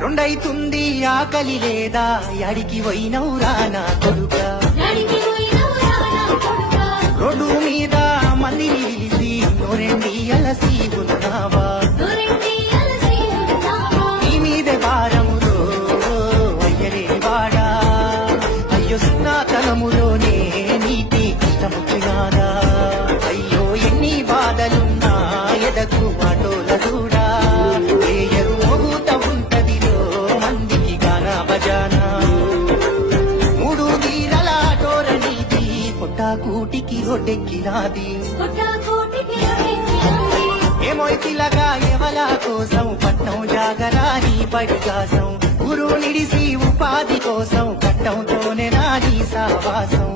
రెండైతుంది ఆకలి లేదా యాడికి పోయినవురా నా కొడుక రోడ్డు మీద మందిని పిలిచి నోరెండి అలసి ఉన్నావా నీ మీదే భారములో అయ్యరే వాడా అయ్యో సున్నాతనములోనే నీటి కష్టమొచ్చినాదా అయ్యో ఎన్ని బాధలున్నా ఎదకు ఆటోల చూడా ఏయరు మోగుత ఉంటదిలో మందికి గానా బజానా మూడు తీరల ఆటోల నీది పొట్టాకూటికి రొడ్డెక్కినాది ఏమోయ్ పిల్లగా ఎవలా కోసం పట్నం జాగరాని పడిగాసం ఊరు నిడిసి ఉపాధి కోసం కట్టంతోనే నాది సావాసం